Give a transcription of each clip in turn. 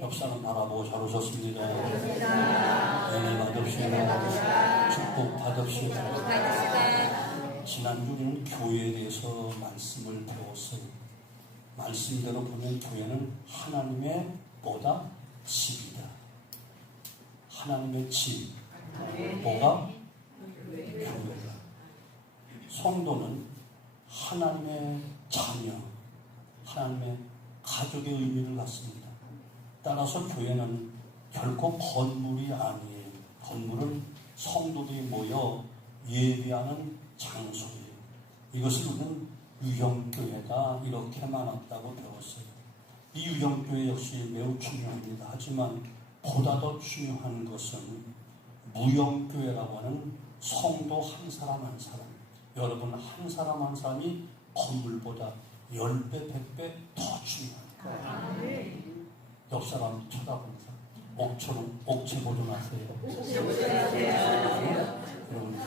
옆사람 바라보고 잘 오셨습니다. 은혜 받읍시다. 축복 받읍시다. 지난주 우리는 교회에 대해서 말씀을 배웠어요. 말씀대로 보면 교회는 하나님의 뭐다? 집이다. 하나님의 집. 뭐가? 교회다. 성도는 하나님의 자녀, 하나님의 가족의 의미를 갖습니다. 따라서 교회는 결코 건물이 아니에요. 건물은 성도들이 모여 예배하는 장소예요. 이것을 우리는 유형교회다 이렇게 말한다고 배웠어요. 이 유형교회 역시 매우 중요합니다. 하지만 보다 더 중요한 것은 무형교회라고 하는 성도 한 사람 한 사람, 여러분 한 사람 한 사람이 건물보다 10배, 100배 더 중요합니다. 옆 사람 쳐다보면서 옥체 보존하세요. 여러분,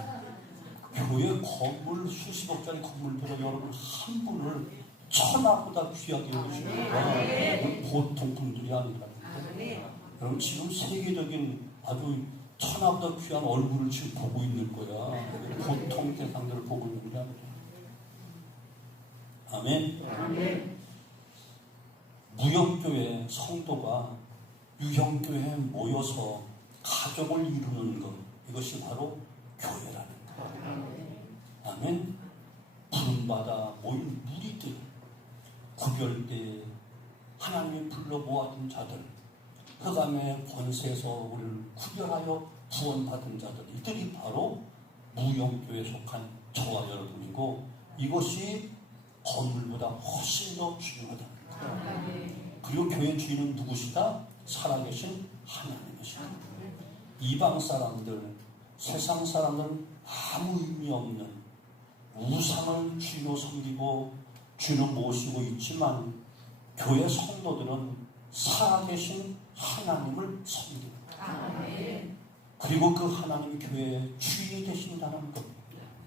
교회 건물 수십억짜리 건물보다 여러분 한 분을 천하보다 귀하게 여기시는 건 보통 분들이 아니라는데, 여러분 지금 세계적인 아주 천하보다 귀한 얼굴을 지금 보고 있는 거야. 보통 대상들을 보고 있는 게 아니라. 아멘. 무형교회 성도가 유형교회에 모여서 가족을 이루는 것, 이것이 바로 교회라는 것. 아멘. 부름받아 모인 무리들, 구별되어 하나님이 불러 모아둔 자들, 흑암의 권세에서 우리를 구별하여 구원받은 자들, 이들이 바로 무형교회에 속한 저와 여러분이고, 이것이 건물보다 훨씬 더 중요하다. 그리고 교회 주인은 누구시다? 살아계신 하나님이시다. 이방 사람들, 세상 사람들은 아무 의미 없는 우상을 주로 섬기고 주로 모시고 있지만, 교회 성도들은 살아계신 하나님을 섬깁니다. 그리고 그 하나님이 교회의 주인이 되신다는 것,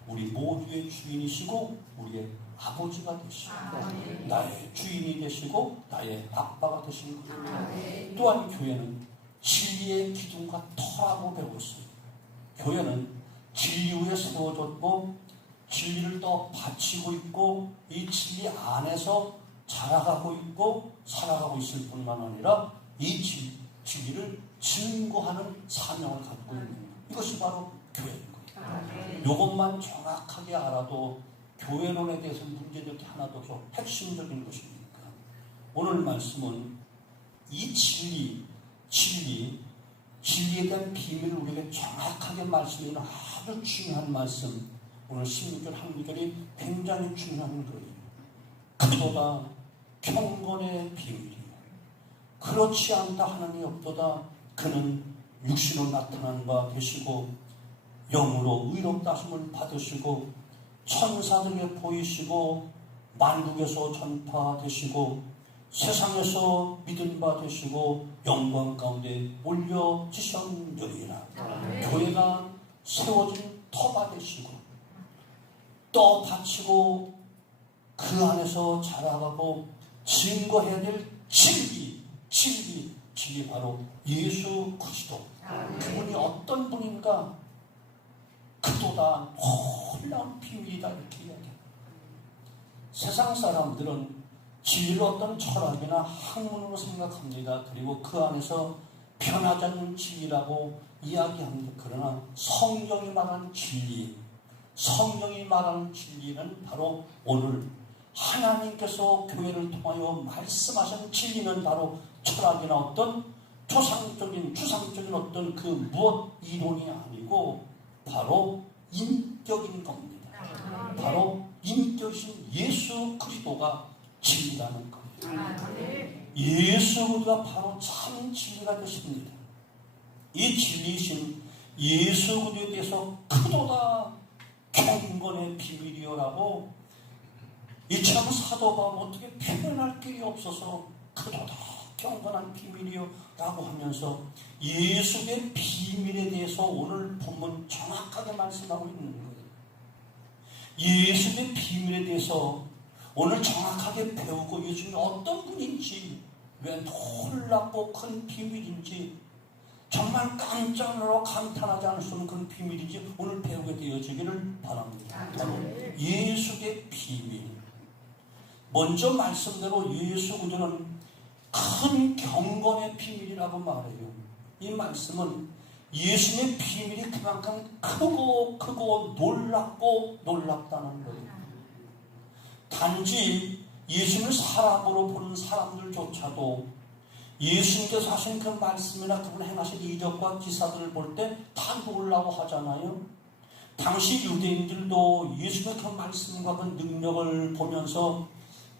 우리 모두의 주인이시고 우리의 아버지가 되시고 나의 주인이 되시고 나의 아빠가 되신 겁니다. 또한 교회는 진리의 기둥과 터라고 배웠어요. 교회는 진리 위에 세워졌고 진리를 더 바치고 있고 이 진리 안에서 자라가고 있고 살아가고 있을 뿐만 아니라 이 진리를 증거하는 사명을 갖고 있는 것, 이것이 바로 교회인 거예요. 이것만 정확하게 알아도 교회론에 대해서 문제될 게 하나도 없어. 핵심적인 것이니까. 오늘 말씀은 이 진리에 대한 비밀을 우리에게 정확하게 말씀하는 아주 중요한 말씀. 오늘 16절 한 구절이 굉장히 중요한 거예요. 그보다 경건의 비밀이요 그렇지 않다 하나님이 없도다. 그는 육신으로 나타난 바 되시고 영으로 의롭다 하심을 받으시고 천사들에게 보이시고 만국에서 전파되시고 세상에서 믿은 바 되시고 영광 가운데 올려지셨느니라. 교회가 세워진 터가 되시고 또 바치고 그 안에서 자라가고 증거해야 될 진리 바로 예수 그리스도. 그분이 어떤 분인가? 그보다 놀라운 비밀이다 이렇게 이야기합니다. 세상 사람들은 진리를 어떤 철학이나 학문으로 생각합니다. 그리고 그 안에서 변하지 않는 진리라고 이야기합니다. 그러나 성경이 말하는 진리는 바로 오늘 하나님께서 교회를 통하여 말씀하신 진리는 바로 철학이나 어떤 추상적인 어떤 그 무엇 이론이 아니고 바로 인격인 겁니다. 바로 인격이신 예수 그리스도가 진리라는 거예요. 예수 그리스도가 바로 참 진리가 되십니다. 이 진리이신 예수 그리스도에 대해서 크도다 경건의 비밀이요라고 이 참 사도가 어떻게 표현할 길이 없어서 크도다 경건한 비밀이요 라고 하면서 예수의 비밀에 대해서 오늘 본문 정확하게 말씀하고 있는 거예요. 예수의 비밀에 대해서 오늘 정확하게 배우고 예수님이 어떤 분인지 왜 놀랍고 큰 비밀인지 정말 깜짝 놀라 감탄하지 않을 수 없는 그런 비밀인지 오늘 배우게 되어지기를 바랍니다. 바로 예수의 비밀. 먼저 말씀대로 예수 그리스도는 큰 경건의 비밀이라고 말해요. 이 말씀은 예수님의 비밀이 그만큼 크고 놀랍고 놀랍다는 거예요. 단지 예수님을 사람으로 보는 사람들조차도 예수님께서 하신 그 말씀이나 그분 행하신 이적과 기사들을 볼 때 다 놀라고 하잖아요. 당시 유대인들도 예수님의 그 말씀과 그 능력을 보면서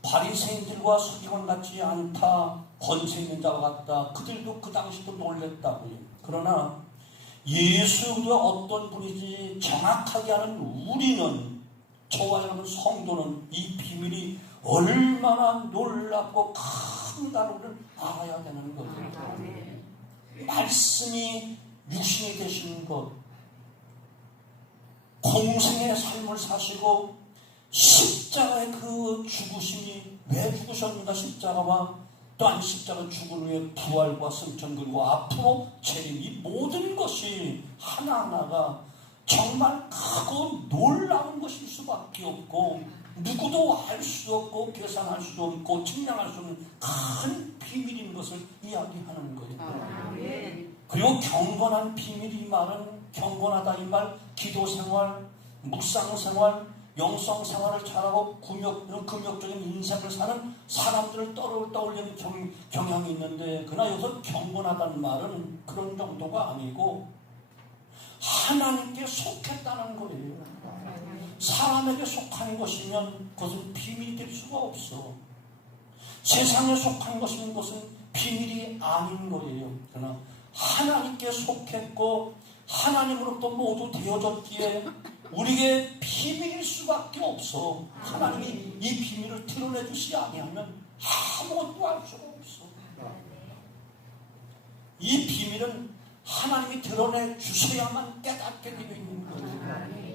바리새인들과 서기관 같지 않다, 권세 있는 자와 같다, 그들도 그 당시도 놀랬다고요. 그러나 예수가 어떤 분인지 정확하게 아는 우리는, 저와 여러분 성도는 이 비밀이 얼마나 놀랍고 큰가를 알아야 되는 거죠. 말씀이 육신이 되시는 것, 공생의 삶을 사시고 십자가의 그 죽으심이 왜 죽으셨는가, 십자가와 또한 십자가 죽은 후에 부활과 승천 그리고 앞으로 재림, 이 모든 것이 하나하나가 정말 크고 놀라운 것일 수밖에 없고 누구도 알 수 없고 계산할 수 없고 측량할 수 없는 큰 비밀인 것을 이야기하는 거예요. 그리고 경건한 비밀, 이 말은 경건하다 이 말, 기도생활, 묵상생활, 영성생활을 잘하고 금욕적인 인생을 사는 사람들을 떠올리는 경향이 있는데, 그러나 여기서 경건하다는 말은 그런 정도가 아니고 하나님께 속했다는 거예요. 사람에게 속한 것이면 그것은 비밀이 될 수가 없어. 세상에 속한 것이면 그것은 비밀이 아닌 거예요. 그러나 하나님께 속했고 하나님으로부터 모두 되어졌기에 우리에게 비밀일 수밖에 없어. 하나님이 이 비밀을 드러내 주시지 아니하면 아무것도 알 수가 없어. 이 비밀은 하나님이 드러내 주셔야만 깨닫게 되어 있는 거예요.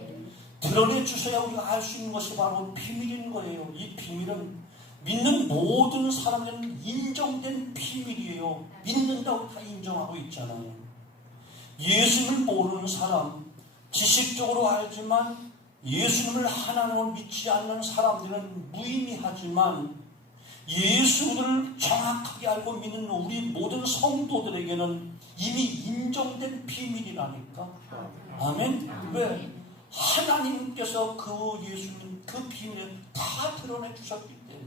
드러내 주셔야 우리가 알 수 있는 것이 바로 비밀인 거예요. 이 비밀은 믿는 모든 사람들은 인정된 비밀이에요. 믿는다고 다 인정하고 있잖아요. 예수님을 모르는 사람, 지식적으로 알지만 예수님을 하나님으로 믿지 않는 사람들은 무의미하지만 예수를 정확하게 알고 믿는 우리 모든 성도들에게는 이미 인정된 비밀이라니까. 아멘. 왜? 하나님께서 그 예수님 그 비밀을 다 드러내 주셨기 때문에.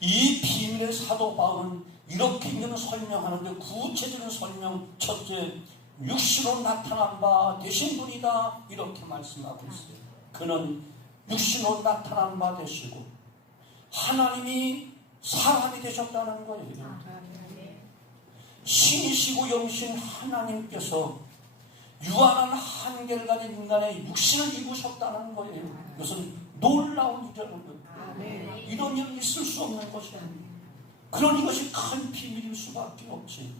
이 비밀의 사도 바울은 이렇게 있는 설명하는데, 구체적인 설명, 첫째, 육신으로 나타난 바 되신 분이다, 이렇게 말씀하고 있어요. 그는 육신으로 나타난 바 되시고 하나님이 사람이 되셨다는 거예요. 신이시고 영신 하나님께서 유한한 한계를 가진 인간의 육신을 입으셨다는 거예요. 이것은 놀라운 일이라는 거예요. 이런 일은 있을 수 없는 것이야. 그러니 이것이 큰 비밀일 수밖에 없지.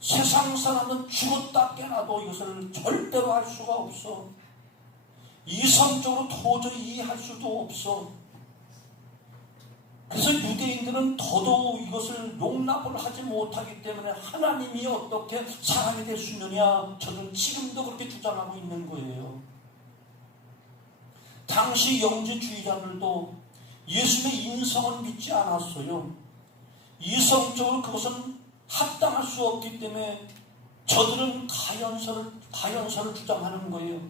세상 사람은 죽었다 깨나도 이것을 절대로 할 수가 없어. 이성적으로 도저히 이해할 수도 없어. 그래서 유대인들은 더더욱 이것을 용납을 하지 못하기 때문에 하나님이 어떻게 사람이 될 수 있느냐, 저는 지금도 그렇게 주장하고 있는 거예요. 당시 영지주의자들도 예수님의 인성을 믿지 않았어요. 이성적으로 그것은 합당할 수 없기 때문에 저들은 가연설을 주장하는 거예요.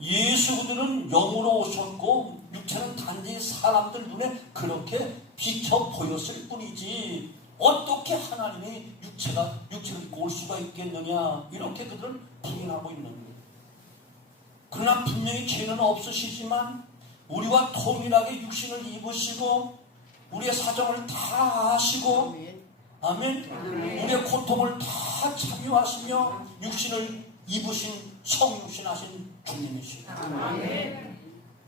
예수들은 영으로 오셨고 육체는 단지 사람들 눈에 그렇게 비쳐 보였을 뿐이지 어떻게 하나님이 육체를 입고 올 수가 있겠느냐, 이렇게 그들은 부인하고 있는 거예요. 그러나 분명히 죄는 없으시지만 우리와 동일하게 육신을 입으시고 우리의 사정을 다 아시고, 아멘, 우리의 고통을 다 참여하시며 육신을 입으신 성육신하신 주님이시고,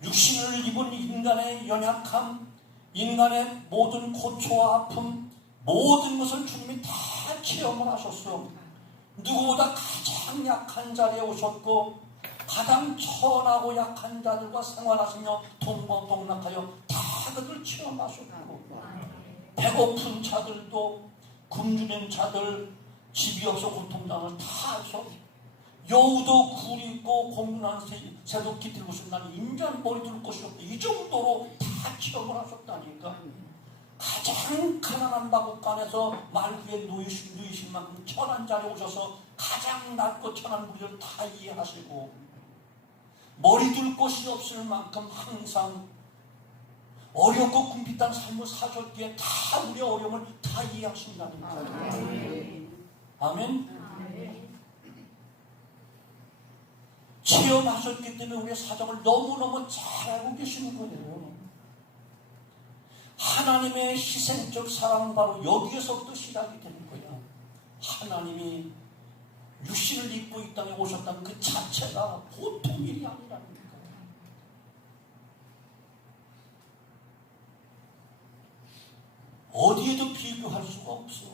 육신을 입은 인간의 연약함, 인간의 모든 고초와 아픔, 모든 것을 주님이 다 체험을 하셨어. 누구보다 가장 약한 자리에 오셨고 가장 천하고 약한 자들과 생활하시며 동방동락하여 다 그들 체험하셨고, 배고픈 자들도 굶주린 자들, 집이 없어 고통당을 다 해서 여우도 굴 있고 공군한 새도 깃들고 싶은 나는 인간 머리 둘 곳이 없고 이 정도로 다 체험을 하셨다니까. 가장 가난한 마국간에서 말구에 누이신 만큼 천한 자리에 오셔서 가장 낮고 천한 우리를 다 이해하시고 머리 둘 곳이 없을 만큼 항상 어렵고 궁핍한 삶을 사셨기에 다 우리의 어려움을 다 이해하신다니까. 아멘. 체험하셨기 때문에 우리의 사정을 너무너무 잘 알고 계시는 거예요. 하나님의 희생적 사랑은 바로 여기에서부터 시작이 되는 거예요. 하나님이 육신을 입고 이 땅에 오셨다는 그 자체가 보통 일이 아니라는 거예요. 어디에도 비교할 수가 없어.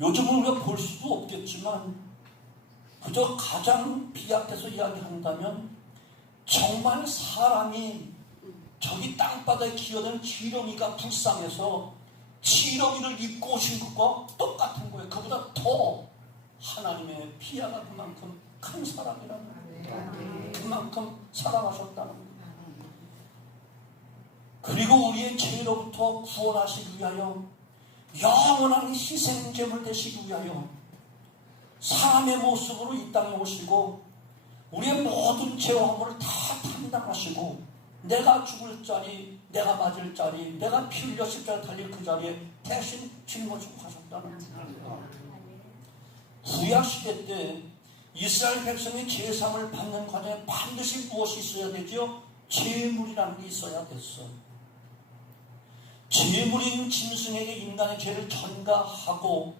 요즘은 우리가 볼 수도 없겠지만 그저 가장 비약해서 이야기한다면 정말 사람이 저기 땅바닥에 기어든 지렁이가 불쌍해서 지렁이를 입고 오신 것과 똑같은 거예요. 그보다 더 하나님의 비야가 그만큼 큰 사람이라는 거예요. 그만큼 사랑하셨다는 거예요. 그리고 우리의 죄로부터 구원하시기 위하여 영원한 희생제물 되시기 위하여 사람의 모습으로 이 땅에 오시고 우리의 모든 죄와 허물을 다 담당하시고 내가 죽을 자리, 내가 맞을 자리, 내가 피 흘려 십자가에 달릴 그 자리에 대신 짊어지고 가셨다는 거예요. 구약시대 때 이스라엘 백성이 제사함을 받는 과정에 반드시 무엇이 있어야 되죠? 제물이라는 게 있어야 됐어. 제물인 짐승에게 인간의 죄를 전가하고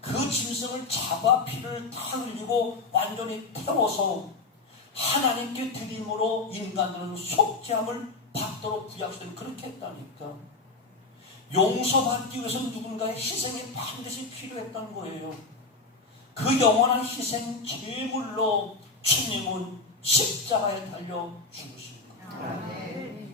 그 짐승을 잡아 피를 다 흘리고 완전히 태워서 하나님께 드림으로 인간들은 속죄함을 받도록 구약시대는 그렇게 했다니까. 용서받기 위해서 누군가의 희생이 반드시 필요했던 거예요. 그 영원한 희생 제물로 주님은 십자가에 달려 죽으신 거예요.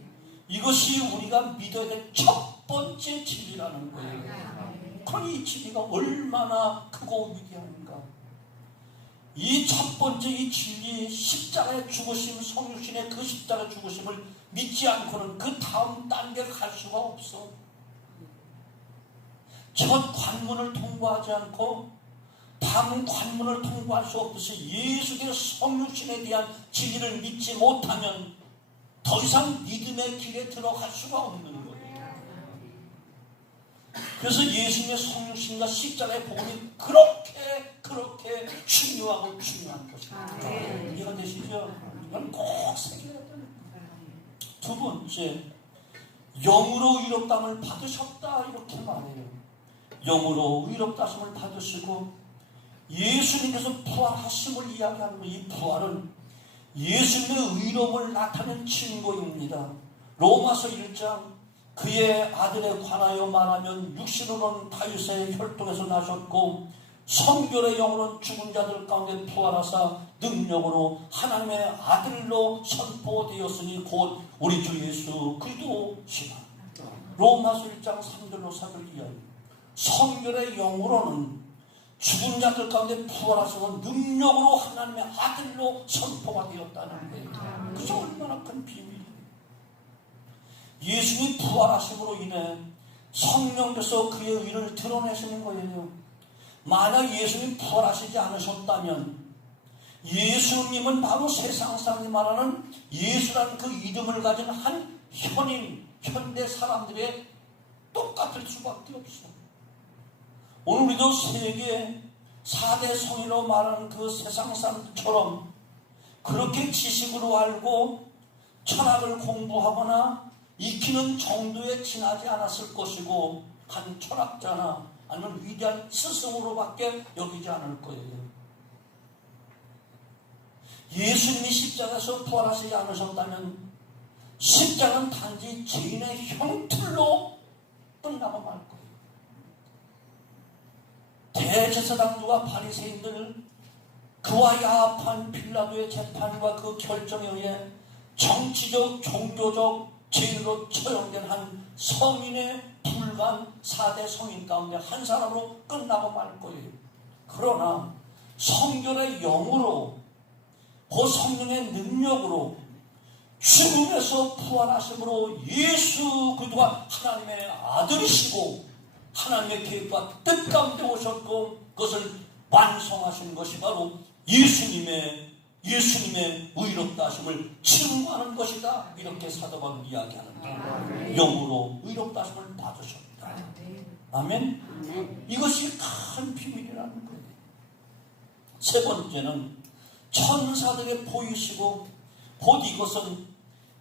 이것이 우리가 믿어야 될 첫 번째 진리라는 거예요. 그럼 이 진리가 얼마나 크고 위대한가. 이 첫 번째 이 진리 십자가의 죽으심, 성육신의 그 십자가의 죽으심을 믿지 않고는 그 다음 단계를 갈 수가 없어. 첫 관문을 통과하지 않고 다음 관문을 통과할 수 없듯이 예수의 성육신에 대한 진리를 믿지 못하면 더 이상 믿음의 길에 들어갈 수가 없는 거예요. 그래서 예수님의 성육신과 십자가의 복음이 그렇게 중요한 것입니다. 이해가 되시죠? 이건 꼭 새겨야 됩니다. 두 번째, 영으로 의롭다함을 받으셨다 이렇게 말해요. 영으로 의롭다함을 받으시고 예수님께서 부활하심을 이야기하는 거예요. 이 부활은 예수님의 의로움을 나타낸 증거입니다. 로마서 1장 그의 아들에 관하여 말하면 육신으로는 다윗의 혈통에서 나셨고 성결의 영으로는 죽은 자들 가운데 부활하사 능력으로 하나님의 아들로 선포되었으니 곧 우리 주 예수 그리스도시라. 로마서 1장 3절로 4절 이하에 성결의 영으로는 죽은 자들 가운데 부활하셔서 능력으로 하나님의 아들로 선포가 되었다는 거예요. 그저 얼마나 큰 비밀이에요. 예수님이 부활하심으로 인해 성령께서 그의 의를 드러내시는 거예요. 만약 예수님이 부활하시지 않으셨다면 예수님은 바로 세상 사람이 말하는 예수라는 그 이름을 가진 한 현대 사람들의 똑같을 수밖에 없어. 오늘 우리도 세계 4대 성인으로 말하는 그 세상 사람처럼 그렇게 지식으로 알고 철학을 공부하거나 익히는 정도에 지나지 않았을 것이고 한 철학자나 아니면 위대한 스승으로밖에 여기지 않을 거예요. 예수님이 십자가에서 부활하시지 않으셨다면 십자가는 단지 죄인의 형틀로 끝나고 말 거예요. 대제사장들과 바리새인들 그와 야합한 빌라도의 재판과 그 결정에 의해 정치적, 종교적, 죄인으로 처형된 한 성인의 불간 4대 성인 가운데 한 사람으로 끝나고 말 거예요. 그러나 성결의 영으로 그 성령의 능력으로 죽음에서 부활하심으로 예수 그리스도가 하나님의 아들이시고 하나님의 계획과 뜻 가운데 오셨고 그것을 완성하신 것이 바로 예수님의 의롭다 하심을 증거하는 것이다. 이렇게 사도 바울은 이야기하는데 영으로 의롭다 하심을 받으셨다. 아멘. 이것이 큰 비밀이라는 거예요. 세 번째는 천사들에게 보이시고 곧 이것은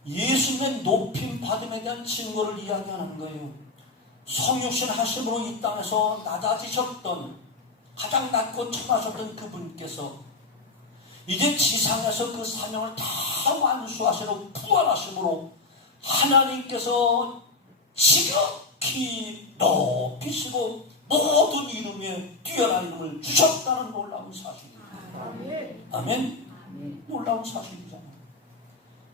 예수님의 높임 받음에 대한 증거를 이야기하는 거예요. 성육신 하심으로 이 땅에서 낮아지셨던 가장 낮고 천하셨던 그분께서 이제 지상에서 그 사명을 다 완수하시고 부활하심으로 하나님께서 지극히 높이시고 모든 이름에 뛰어난 이름을 주셨다는 놀라운 사실입니다. 아멘. 놀라운 사실이잖아요.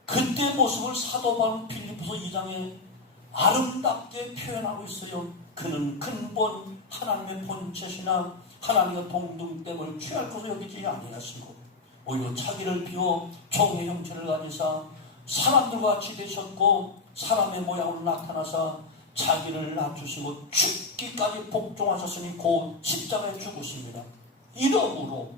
그때 모습을 사도 바울은 빌립보서 2장에 아름답게 표현하고 있어요. 그는 근본 하나님의 본체시나 하나님의 동등됨을 취할 것을 여기지 아니하시고 오히려 자기를 비워 종의 형체를 가지사 사람들과 같이 되셨고 사람의 모양으로 나타나사 자기를 낮추시고 죽기까지 복종하셨으니 곧 십자가에 죽으십니다. 이러므로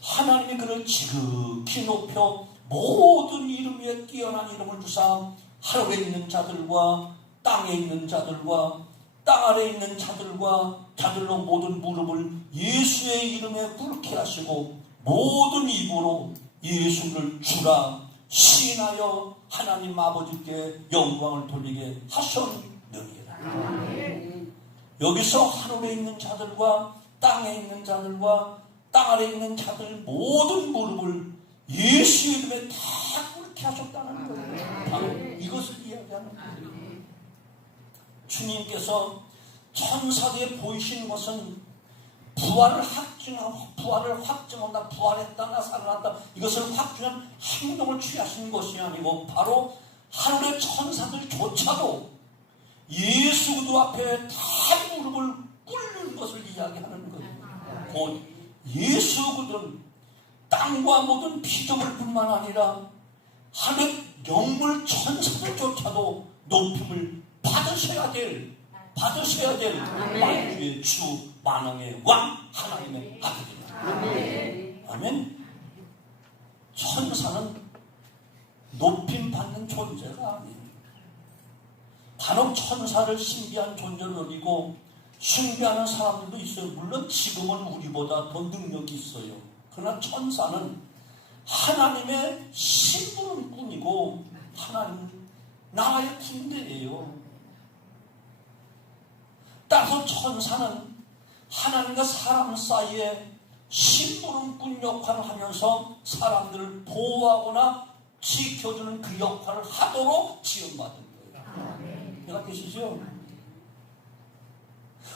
하나님이 그를 지극히 높여 모든 이름 위에 뛰어난 이름을 주사 하늘에 있는 자들과 땅에 있는 자들과 땅 아래에 있는 자들로 모든 무릎을 예수의 이름에 꿇게 하시고 모든 입으로 예수를 주라 시인하여 하나님 아버지께 영광을 돌리게 하셨느니라. 여기서 하늘에 있는 자들과 땅에 있는 자들과 땅 아래에 있는 자들 모든 무릎을 예수 이름에 다 꿇게 하셨다는 거예요. 바로 이것을 이야기하는 거예요. 주님께서 천사들에 보이시는 것은 부활을 확증한다, 부활했다, 나 살아났다, 이것을 확증한 행동을 취하신 것이 아니고 바로 하늘의 천사들조차도 예수 그리스도 앞에 다 무릎을 꿇는 것을 이야기하는 거예요. 곧 예수 그리스도는 땅과 모든 피조물뿐만 아니라 하늘 영물 천사들조차도 높임을 받으셔야 될 만주의 주 만왕의 왕 하나님의 아들이다. 아멘. 천사는 높임 받는 존재가 아니에요. 간혹 천사를 신비한 존재로 여기고 숭배하는 사람들도 있어요. 물론 지금은 우리보다 더 능력이 있어요. 그러나 천사는 하나님의 심부름꾼이고 하나님 나라의 군대예요. 따라서 천사는 하나님과 사람 사이에 심부름꾼 역할을 하면서 사람들을 보호하거나 지켜주는 그 역할을 하도록 지원받은 거예요. 내가 계시죠?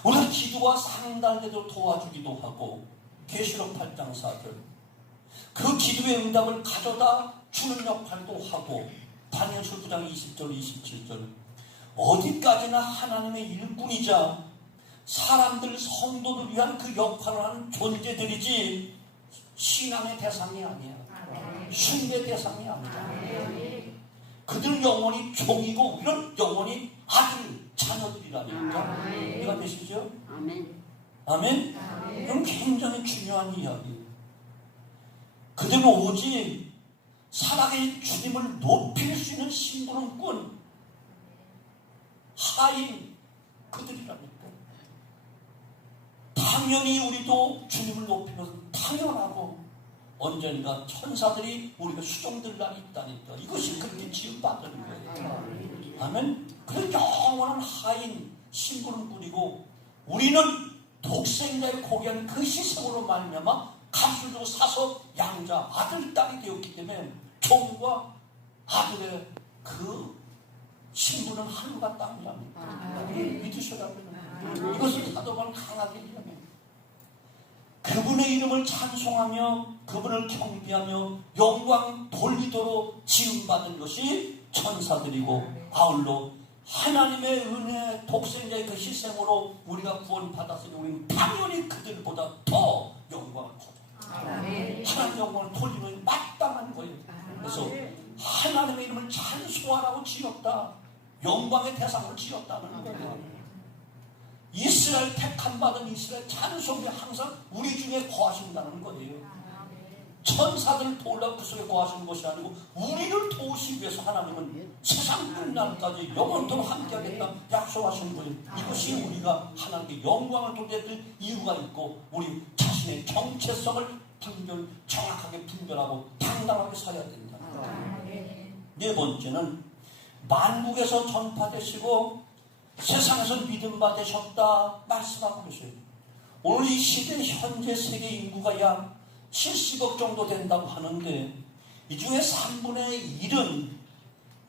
우리가 기도가 상달되도록 도와주기도 하고 계시록 8장 4절 그 기도의 응답을 가져다 주는 역할도 하고 다니엘서 9장 20절 27절 어디까지나 하나님의 일꾼이자 사람들 성도들 위한 그 역할을 하는 존재들이지 신앙의 대상이 아니야. 숭배 대상이 아니야. 그들 영원히 종이고 우리는 영원히 아들 자녀들이라니까. 이해가 되시죠? 아멘. 그럼 굉장히 중요한 이야기. 그들은 오직 살아계신 주님을 높일 수 있는 심부름꾼 하인 그들이라니까. 당연히 우리도 주님을 높이면서 당연하고 언젠가 천사들이 우리가 수종될 날이 있다니까. 이것이 그렇게 지음받는 거예요. 아멘. 그런 영원한 하인 심부름꾼이고 우리는 독생자의 고귀한 그 희생으로 말미암아 값을 주고 사서 양자 아들 딸이 되었기 때문에 종과 아들의 그 신부는 하늘과 땅이랍니다. 믿으시라고요. 이것을 사도 바울은 강하게 얘기합니다. 그분의 이름을 찬송하며 그분을 경배하며 영광 돌리도록 지음받은 것이 천사들이고 아울러 하나님의 은혜 독생자의 그 희생으로 우리가 구원받았으니 우리는 당연히 그들보다 더 영광을 거둬요. 하나님 영광을 돌리는 마땅한 거예요. 그래서 하나님의 이름을 찬송하라고 지었다. 영광의 대상으로 지었다는 거예요. 이스라엘 택함 받은 이스라엘 찬송이 항상 우리 중에 거하신다는 거예요. 천사들을 도우려고 그 속에 거하시는 것이 아니고 우리를 도우시기 위해서 하나님은 세상 끝날까지 영원토록 함께하겠다 약속하시는 거예요. 이것이 우리가 하나님께 영광을 돌려야 될 이유가 있고 우리 자신의 정체성을 정확하게 분별하고 당당하게 살아야 된다. 네 번째는 만국에서 전파되시고 세상에서 믿음 받으셨다 말씀하고 계세요. 오늘 이 시대 현재 세계 인구가 약 70억 정도 된다고 하는데 이 중에 3분의 1은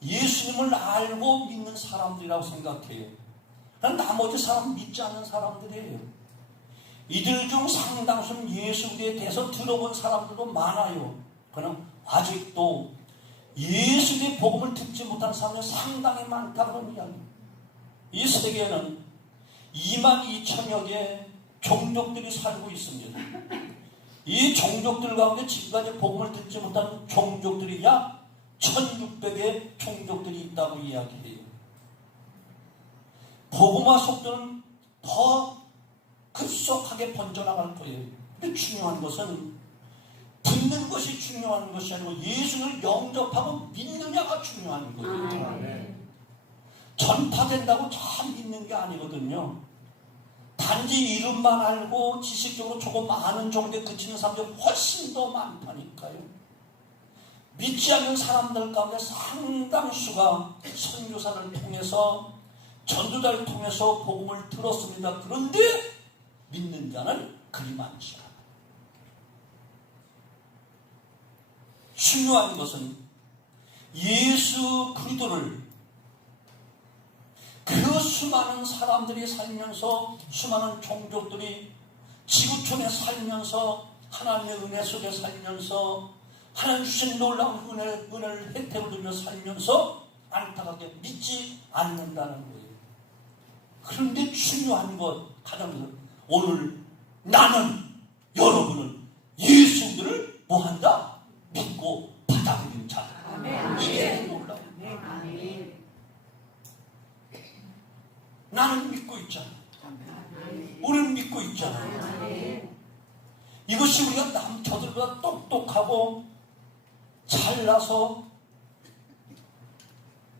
예수님을 알고 믿는 사람들이라고 생각해요. 나머지 사람 믿지 않는 사람들이에요. 이들 중 상당수는 예수에 대해서 들어본 사람들도 많아요. 그러나 아직도 예수의 복음을 듣지 못한 사람들이 상당히 많다 그런 이야기입니다. 이 세계에는 22,000여 개의 종족들이 살고 있습니다. 이 종족들 가운데 지금까지 복음을 듣지 못한 종족들이 약 1600의 종족들이 있다고 이야기해요. 복음화 속도는 더 급속하게 번져나갈 거예요. 근데 중요한 것은 듣는 것이 중요한 것이 아니고 예수를 영접하고 믿느냐가 중요한 거예요. 전파된다고 참 믿는 게 아니거든요. 단지 이름만 알고 지식적으로 조금 아는 정도에 그치는 사람들이 훨씬 더 많다니까요. 믿지 않는 사람들 가운데 상당수가 선교사를 통해서 전도자를 통해서 복음을 들었습니다. 그런데 믿는 자는 그리 많지 않아요. 중요한 것은 예수 그리스도를 그 수많은 사람들이 살면서 수많은 종족들이 지구촌에 살면서 하나님의 은혜 속에 살면서 하나님 주신 놀라운 은혜를 혜택을 누리며 살면서 안타깝게 믿지 않는다는 거예요. 그런데 중요한 것 가장 오늘 나는 여러분은 예수들을 뭐한다? 믿고 받아들인 자. 이게 놀라워. 나는 믿고 있잖아. 우리는 믿고 있잖아. 이것이 우리가 남자들보다 똑똑하고 잘나서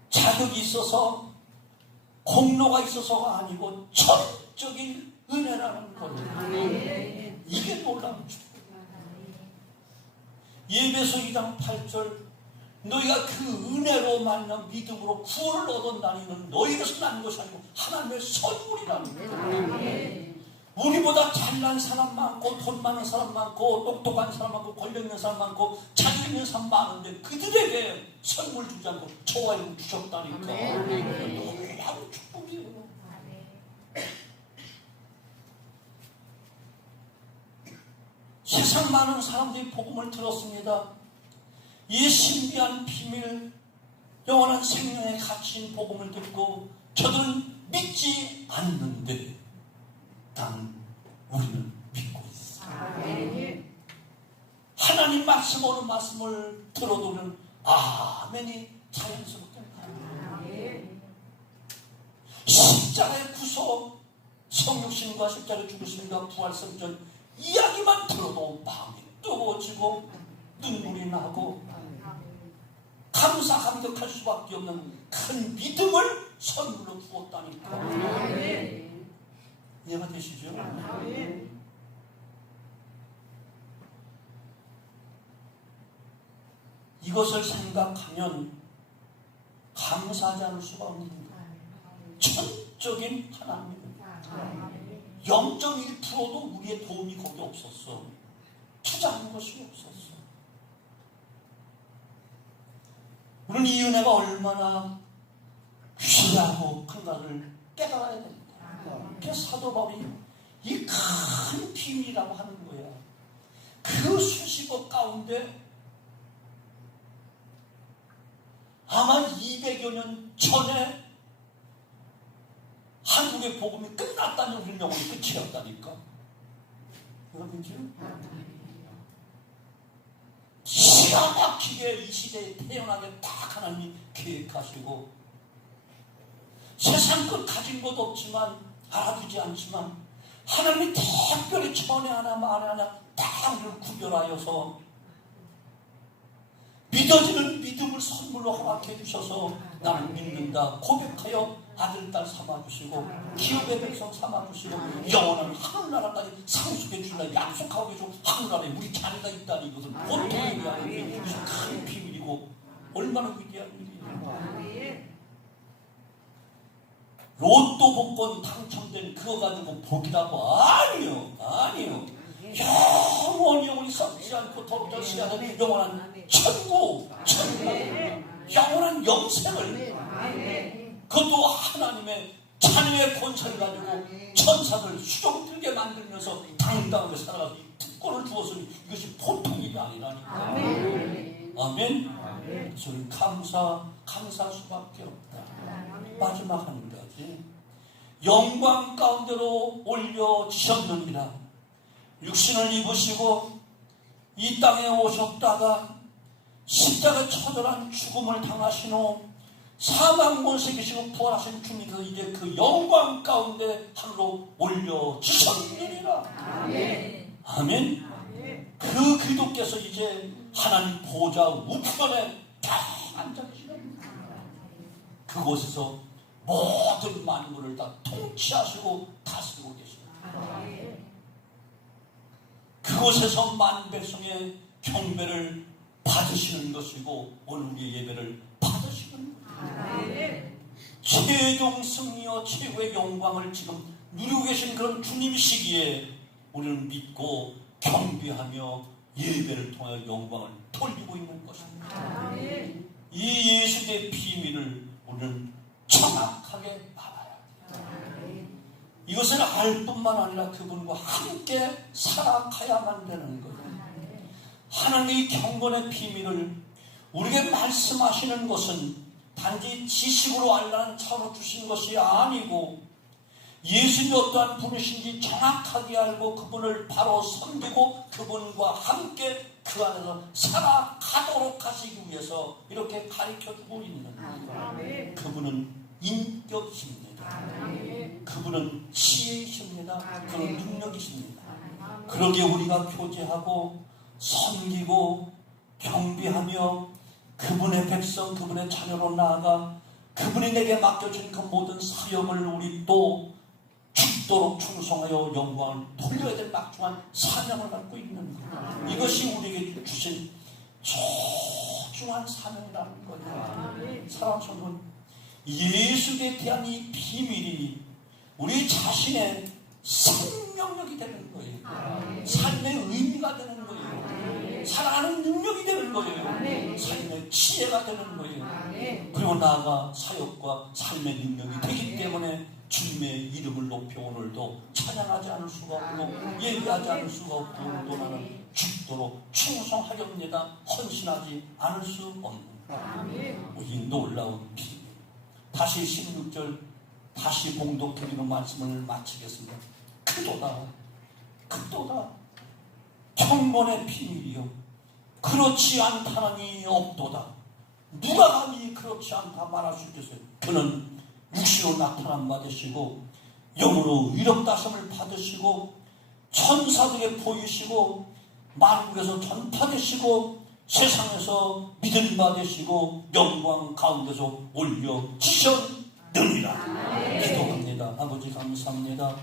자격이 있어서 공로가 있어서가 아니고 전적인 은혜라는 거예요. 이게 놀라운 줄. 예배서 2장 8절 너희가 그 은혜로 말미암아 믿음으로 구원을 얻었다니 는 너희에게서 난 것이 아니고 하나님의 선물이라는 거예요. 우리보다 잘난 사람 많고 돈 많은 사람 많고 똑똑한 사람 많고 권력 있는 사람 많고 자격 있는 사람 많은데 그들에게 선물 주지 않고 저와 이름 주셨다니까. 놀라운 축복이에요. 세상 많은 사람들이 복음을 들었습니다. 이 신비한 비밀, 영원한 생명의 가치인 복음을 듣고 저들은 믿지 않는데 우리는 믿고 있어. 하나님 말씀 어느 말씀을 들어도는 아멘이 자연스럽게 나와요. 십자가의 구속, 성육신과 십자가의 죽으심과 부활성전 이야기만 들어도 마음이 뜨거워지고 눈물이 나고 감사 감격할 수밖에 없는 큰 믿음을 선물로 주었다니까. 이해가 되시죠? 이것을 생각하면 감사하지 않을 수가 없는 거예요. 천적인 하나님입니다. 0.1%도 우리의 도움이 거기 없었어. 투자하는 것이 없었어. 우리는 이 은혜가 얼마나 귀하고 큰가를 깨달아야 됩니다. 그래서 사도 바울이 이 큰 비밀이라고 하는 거야. 그 수십억 가운데 아마 200여 년 전에 한국의 복음이 끝났다는 우리 영혼이 끝이었다니까. 여러분이죠? 기가 막히게 이 시대에 태어나게 딱 하나님이 계획하시고, 세상 것 가진 것 없지만, 알아두지 않지만, 하나님이 특별히 전에 하나 말에 하나 딱 우리를 구별하여서 믿어지는 믿음을 선물로 허락해 주셔서 나는 믿는다 고백하여 아들, 딸 삼아주시고 기업의 백성 삼아주시고 영원한 하늘나라까지 상속해 주신다 약속하고 계시고 하늘나라에 우리 자리가 있다는 이것은 보통의 일이 아니고 이것은 큰 비밀이고 얼마나 위대한 일이에요. 로또 복권 당첨된 그거 가지고 복이라고? 아니요. 영원히 썩지 않고 더욱더 시하는 영원한 천국, 영원한 영생을, 그것도 하나님의 찬양의 권세를 가지고 천사들 수종들게 만들면서 당당하게 살아가서 이 특권을 주었으니 이것이 보통 일이 아니라니까. 아멘. 저는 감사할 수밖에 없다. 마지막 한 가지, 영광 가운데로 올려지셨느니라. 육신을 입으시고 이 땅에 오셨다가 십자가에 처절한 죽음을 당하신 후 사망 권세 계시고 부활하신 주님께서 이제 그 영광 가운데 하늘로 올려지셨느니라. 아멘. 그 그리스도께서 이제 하나님 보좌 우편에 딱 앉아 계시다. 그곳에서 모든 만물을 다 통치하시고 다스리고 계십니다. 그곳에서 만백성의 경배를 받으시는 것이고 오늘 우리의 예배를 받으시는 것입니다. 최종 승리와 최고의 영광을 지금 누리고 계신 그런 주님이시기에 우리는 믿고 경배하며 예배를 통하여 영광을 돌리고 있는 것입니다. 이 예수의 비밀을 우리는 정확하게 알아야 돼요. 이것을 알 뿐만 아니라 그분과 함께 살아가야만 되는 거예요. 하나님의 경건의 비밀을 우리에게 말씀하시는 것은 단지 지식으로 알라는 차로 주신 것이 아니고 예수님이 어떠한 분이신지 정확하게 알고 그분을 바로 섬기고 그분과 함께 그 안에서 살아가도록 하시기 위해서 이렇게 가르쳐주고 있는 거예요. 그분은 인격이십니다. 그분은 지혜이십니다. 그분은 능력이십니다. 그러기에 우리가 교제하고 섬기고 경배하며 그분의 백성, 그분의 자녀로 나아가 그분이 내게 맡겨준 그 모든 사역을 우리 또 죽도록 충성하여 영광을 돌려야 될 막중한 사명을 갖고 있는 거예요. 이것이 우리에게 주신 소중한 사명이라는 거예요. 사랑하는 성도분, 예수에 대한 이 비밀이 우리 자신의 생명력이 되는 거예요. 삶의 의미가 되는 거예요. 살아가는 능력이 되는 거예요. 삶의 지혜가 되는 거예요. 그리고 나아가 사역과 삶의 능력이 되기 때문에 주님의 이름을 높여 오늘도 찬양하지 않을 수가 없고 예배하지 않을 수가 없고 오늘도 나는 죽도록 충성하렵니다. 헌신하지 않을 수 없는 이 놀라운 비밀. 다시 16절 다시 봉독해드리는 말씀을 마치겠습니다. 크도다 경건의 비밀이요 그렇지 않다니 없도다. 누가 감히 그렇지 않다 말할 수 있겠어요? 그는 육신으로 나타난 바 되시고 영으로 위력다심을 받으시고 천사들에게 보이시고 만국에서 전파되시고 세상에서 믿음 받으시고 영광 가운데서 올려지셨느니라. 기도합니다. 아버지 감사합니다.